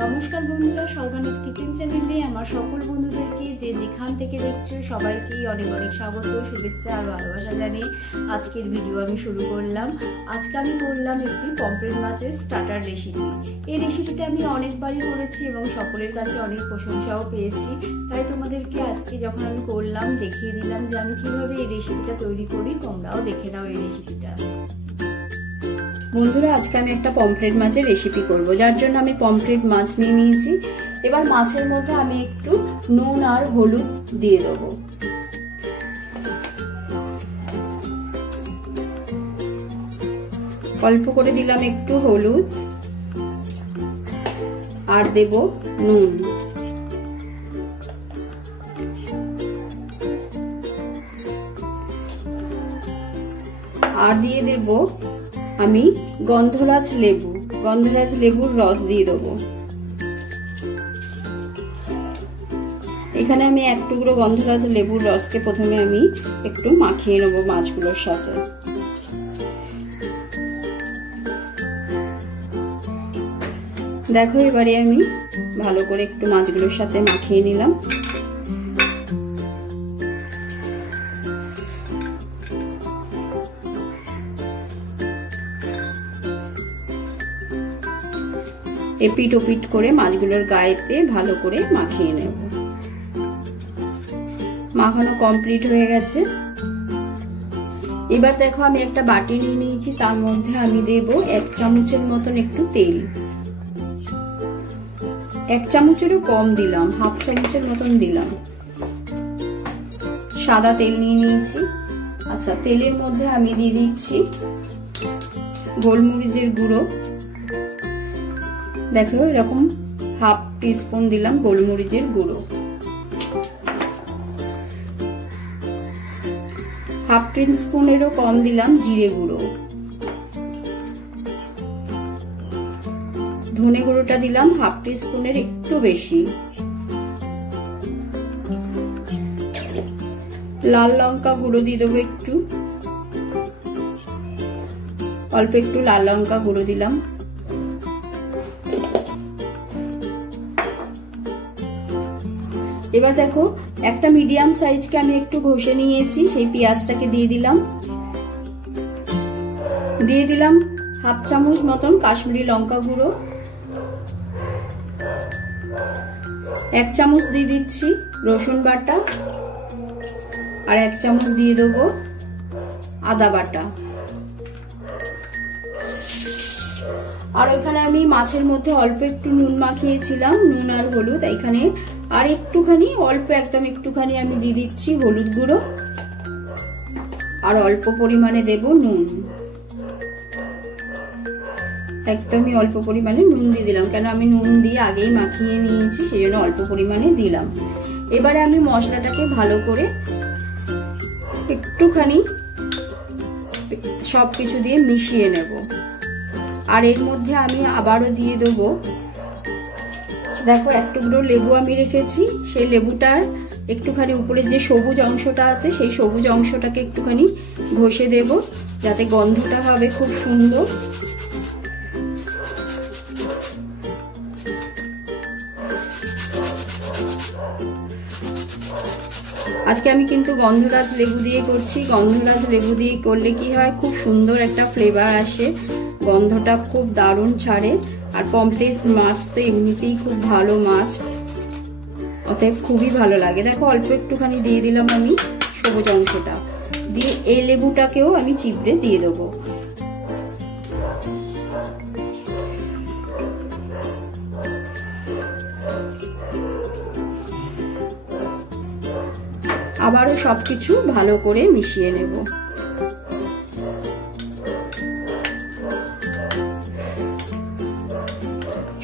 নমস্কার বন্ধুরা, সর্বানিস কিচেন চ্যানেলে আমার সকল বন্ধুদেরকে যে যেখান থেকে দেখছো সবাইকেই অনেক অনেক স্বাগত, শুভেচ্ছা আর ভালোবাসা জানিয়ে আজকের ভিডিও আমি শুরু করলাম। আজকে আমি করলাম একটি পমফ্রেট মাছের স্টার্টার রেসিপি। এই রেসিপিটা আমি অনেকবারই করেছি এবং সকলের কাছে অনেক প্রশংসাও পেয়েছি, তাই তোমাদেরকে আজকে যখন আমি করলাম দেখিয়ে দিলাম যে আমি কিভাবে এই রেসিপিটা তৈরি করি। তোমরাও দেখে নাও এই রেসিপিটা। বন্ধুরা, আজকে আমি একটা পমফ্রেট মাছের রেসিপি করব, যার জন্য আমি পমফ্রেট মাছ নিয়ে নিয়েছি। এবার মাছের মধ্যে আমি একটু নুন আর হলুদ দিয়ে দেবো। অল্প করে দিলাম একটু হলুদ আর দেব নুন। আর দিয়ে দেব আমি গন্ধরাজ লেবুর রস দিয়ে দেবো। এখানে আমি এক টুকরো গন্ধরাজ লেবুর রসকে প্রথমে আমি একটু মাখিয়ে নেবো মাছগুলোর সাথে। দেখো, এবারে আমি ভালো করে একটু মাছগুলোর সাথে মাখিয়ে নিলাম। এপিট ওপিট করে মাছগুলোর গায়েতে ভালো করে মাখিয়ে নেব। মাখানো কমপ্লিট হয়ে গেছে। এবার দেখো, আমি একটা বাটি নিয়ে নিয়েছি, তার মধ্যে আমি দেব 1 চামচের মতন একটু তেল। 1 চামচেরও কম দিলাম, 1/2 চামচের মতন দিলাম। সাদা তেল নিয়ে নিয়েছি। আচ্ছা, তেলের মধ্যে আমি দিয়ে দিচ্ছি গোলমরিচের গুঁড়ো। দেখো, এরকম 1/2 টিস্পুন দিলাম গোলমরিচের গুঁড়ো। 1/2 টিস্পুনেরও কম দিলাম জিরে গুঁড়ো। ধনে গুঁড়োটা দিলাম 1/2 টিস্পুনের একটু বেশি। লাল লঙ্কা গুঁড়ো দিয়ে দেবো একটু, অল্প একটু লাল লঙ্কা গুঁড়ো দিলাম। এবার দেখো, একটা মিডিয়াম সাইজকে আমি একটু ঘষে নিয়েছি, সেই পেঁয়াজটাকে দিয়ে দিলাম। 1/2 চামচ মতন কাশ্মীরি লঙ্কা গুঁড়ো। 1 চামচ দিয়ে দিচ্ছি রসুন বাটা, আর 1 চামচ দিয়ে দেবো আদা বাটা। আর ওইখানে আমি মাছের মধ্যে অল্প একটু নুন মাখিয়েছিলাম, নুন আর হলুদ। এখানে আর একটুখানি, অল্প একদম একটুখানি আমি দিয়ে দিচ্ছি হলুদ গুঁড়ো, আর অল্প পরিমাণে দেব নুন। একদমই অল্প পরিমাণে নুন দিয়ে দিলাম, কেন আমি নুন দিয়ে আগেই মাখিয়ে নিয়েছি, সেই জন্য অল্প পরিমাণে দিলাম। এবারে আমি মশলাটাকে ভালো করে একটুখানি সবকিছু দিয়ে মিশিয়ে নেব। আর এর মধ্যে আমি আবারও দিয়ে দেবো, দেখো, 1 টুকরো লেবু আমি রেখেছি, সেই লেবুটার একটুখানি উপরে যে সবুজ অংশটা আছে, সেই সবুজ অংশটাকে একটুখানি ঘষে দেব, যাতে গন্ধটা হবে খুব সুন্দর। আজকে আমি কিন্তু গন্ধরাজ লেবু দিয়ে করছি। গন্ধরাজ লেবু দিয়ে করলে কি হয়, খুব সুন্দর একটা ফ্লেভার আসে, গন্ধটা খুব দারুণ ছাড়ে। আর পমফ্রেট মাছ তো এমনিতেই খুব ভালো মাছ, অতএব খুবই ভালো লাগে। দেখো, অল্প একটুখানি দিয়ে দিলাম আমি সবুজ অংশটা দিয়ে, এই লেবুটাকেও আমি চিপড়ে দিয়ে দেবো। আবারও সবকিছু ভালো করে মিশিয়ে নেব।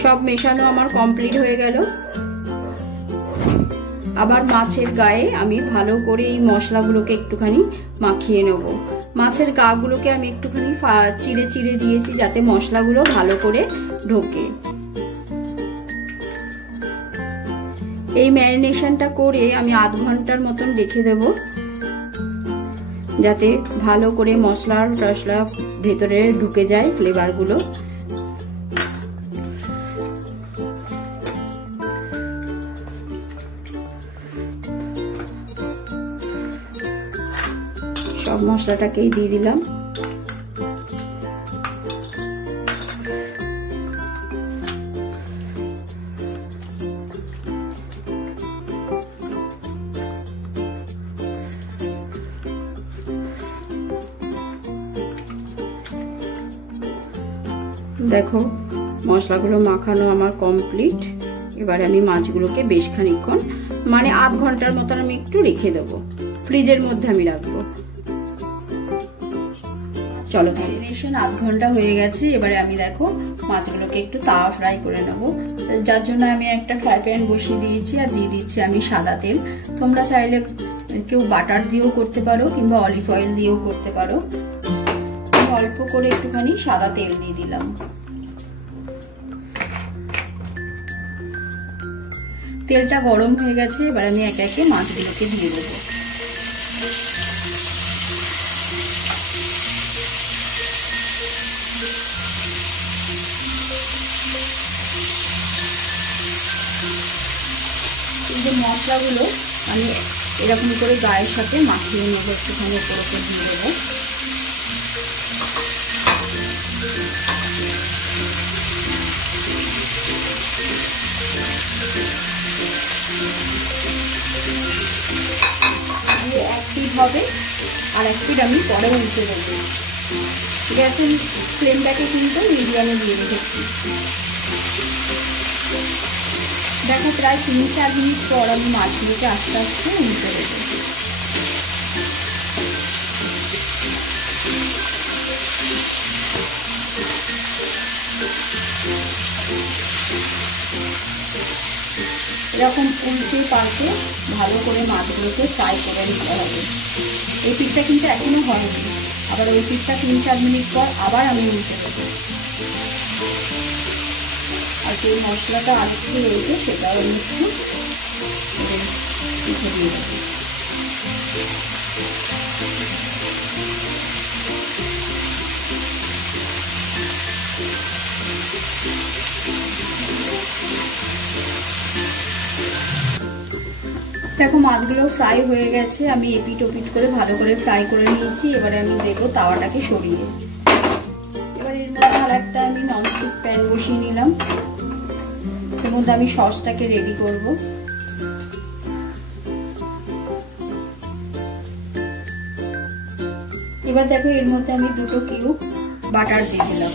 সব মেশানো আমার কমপ্লিট হয়ে গেল। আবার মাছের গায়ে আমি ভালো করে এই মশলাগুলোকে একটুখানি মাখিয়ে নেব। মাছের গাগুলোকে আমি একটুখানি চিড়ে চিড়ে দিয়েছি, যাতে মশলাগুলো ভালো করে ঢোকে। এই ম্যারিনেশনটা করে আমি আধ ঘন্টার মতন রেখে দেব, যাতে ভালো করে মশলা টশলা ভেতরে ঢুকে যায়, ফ্লেভারগুলো। মশলাটাকেই দিয়ে দিলাম। দেখো মশলাগুলো মাখানো আমার কমপ্লিট। এবারে আমি মাছগুলোকে বেশ খানিকক্ষণ মানে আধ ঘন্টার মতন আমি একটু রেখে দেবো, ফ্রিজের মধ্যে আমি রাখবো। চলো ম্যারিনেশন আধ ঘন্টা হয়ে গেছে। এবারে আমি দেখো মাছগুলোকে একটু তাওয়া ফ্রাই করে নেবো, যার জন্য আমি একটা ফ্রাই প্যান বসিয়ে দিয়েছি আর দিয়ে দিচ্ছি আমি সাদা তেল। তোমরা চাইলে কেউ বাটার দিয়েও করতে পারো কিংবা অলিভ অয়েল দিয়েও করতে পারো। অল্প করে একটুখানি সাদা তেল দিয়ে দিলাম। তেলটা গরম হয়ে গেছে, এবার আমি একে একে মাছগুলোকে দিয়ে দেবো। এই যে মশলাগুলো আমি এরকম করে গায়ের সাথে মাখিয়ে নেবো, একটুখানি উপর উপর দিয়ে দেবো। এক পিঠ হবে আর এক পিঠ আমি পরে উল্টে দেবো। গ্যাসের ফ্লেমটাকে কিন্তু মিডিয়ামে দিয়ে রেখেছি। দেখো প্রায় 3-4 মিনিট পর আমি মাছগুলোকে আস্তে আস্তে উল্টে দেবো। এরকম উল্টে পাল্টে ভালো করে মাছগুলোকে ফ্রাই করে নিতে হবে। এই পিঠটা কিন্তু এখনো হয়নি, আবার ওই পিঠটা 3-4 মিনিট পর আবার আমি উল্টে দেবো। আর যে মশলাটা আরেকটু রয়েছে সেটাও আমি একটু পিঠে দিয়ে দেবো। দেখো মাছগুলো ফ্রাই হয়ে গেছে, আমি এপিট ওপিট করে ভালো করে ফ্রাই করে নিয়েছি। এবারে আমি দেবো তাওয়াটাকে সরিয়ে। এবার এর মধ্যে আর একটা আমি ননস্টিক প্যান বসিয়ে নিলাম। এর মধ্যে আমি সসটাকে রেডি করব। এবার দেখো এর মধ্যে আমি 2 কিউব বাটার দিয়ে দিলাম।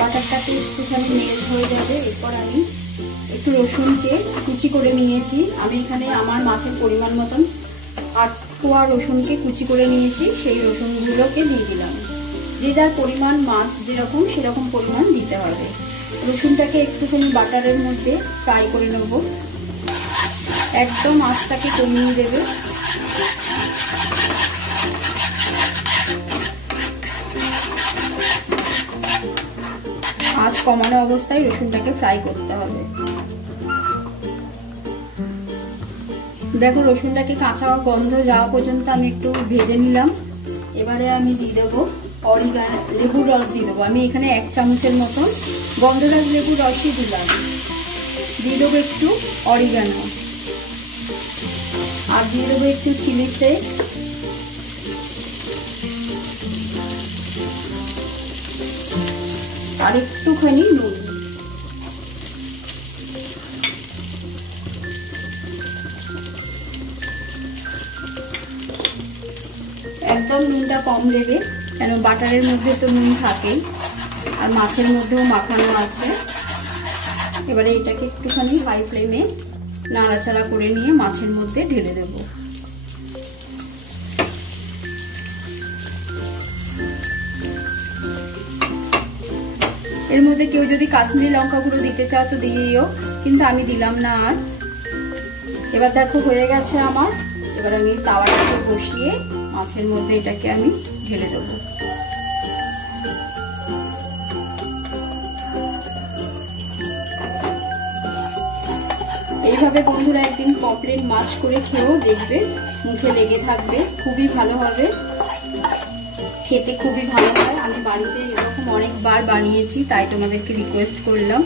বাটারটাকে একটুখানি মেল্ট হয়ে যাবে। এরপর আমি একটু রসুনকে কুচি করে নিয়েছি। আমি এখানে আমার মাছের পরিমাণ মতন 8 কোয়া রসুনকে কুচি করে নিয়েছি। সেই রসুনগুলোকে দিয়ে দিলাম। যে যার পরিমাণ মাছ যেরকম সেরকম পরিমাণ দিতে হবে। রসুনটাকে একটুখানি বাটারের মধ্যে ফ্রাই করে নেব। একদম আঁচটাকে কমিয়ে দেবে। আঁচ কমানো অবস্থায় রসুনটাকে ফ্রাই করতে হবে। দেখো রসুনটাকে কাঁচা গন্ধ যাওয়া পর্যন্ত আমি একটু ভেজে নিলাম। এবারে আমি দিয়ে দেবো অরিগানো, লেবুর রস দিয়ে দেবো। আমি এখানে 1 চামচের মতন গন্ধরাজ লেবুর রসই দিলাম। দিয়ে দেবো একটু অরিগানো আর দিয়ে দেবো একটু চিলি ফ্লেক্স, আর একটুখানি নুন। একদম নুনটা কম দেবে, কেন বাটারের মধ্যে তো নুন থাকেই আর মাছের মধ্যেও মাখানো আছে। এবারে এটাকে একটুখানি হাই ফ্লেমে নাড়াচাড়া করে নিয়ে মাছের মধ্যে ঢেলে দেব। এর মধ্যে কেউ যদি কাশ্মীরি লঙ্কা গুঁড়ো দিতে চাও তো দিয়েও, কিন্তু আমি দিলাম না আর। এবার দেখো হয়ে গেছে আমার। এবার আমি তাওয়াটাকে বসিয়ে মাছের মধ্যে এটাকে আমি ঢেলে দেবো। এইভাবে বন্ধুরা একদিন পমফ্রেট মাছ করে খেয়েও দেখবে, মুখে লেগে থাকবে, খুবই ভালো হবে, খেতে খুবই ভালো হয়। আমি বাড়িতে এরকম এরকম অনেকবার বানিয়েছি, তাই তোমাদেরকে রিকোয়েস্ট করলাম।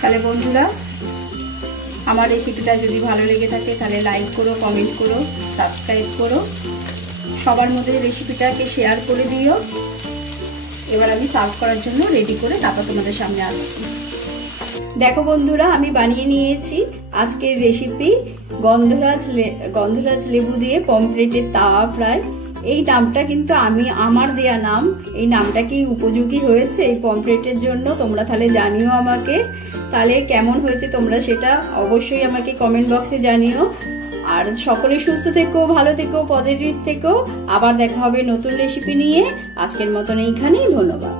তাহলে বন্ধুরা, আমার রেসিপিটা যদি ভালো লেগে থাকে তাহলে লাইক করো, কমেন্ট করো, সাবস্ক্রাইব করো, সবার মধ্যে রেসিপিটাকে শেয়ার করে দিও। এবার আমি সার্ভ করার জন্য রেডি করে তারপর তোমাদের সামনে আসছি। দেখো বন্ধুরা, আমি বানিয়ে নিয়েছি আজকের রেসিপি গন্ধরাজ লেবু দিয়ে পমফ্রেটের তাওয়া ফ্রাই। এই নামটা কিন্তু আমার দেয়া নাম। এই নামটা কি উপযোগী হয়েছে এই পমফ্রেটের জন্য? তোমরা তাহলে জানিও আমাকে। তাহলে কেমন হয়েছে তোমরা সেটা অবশ্যই আমাকে কমেন্ট বক্সে জানিও। আর সকলে সুস্থ থেকো, ভালো থেকো, পজিটিভ থেকো। আবার দেখা হবে নতুন রেসিপি নিয়ে। আজকের মতন এইখানেই, ধন্যবাদ।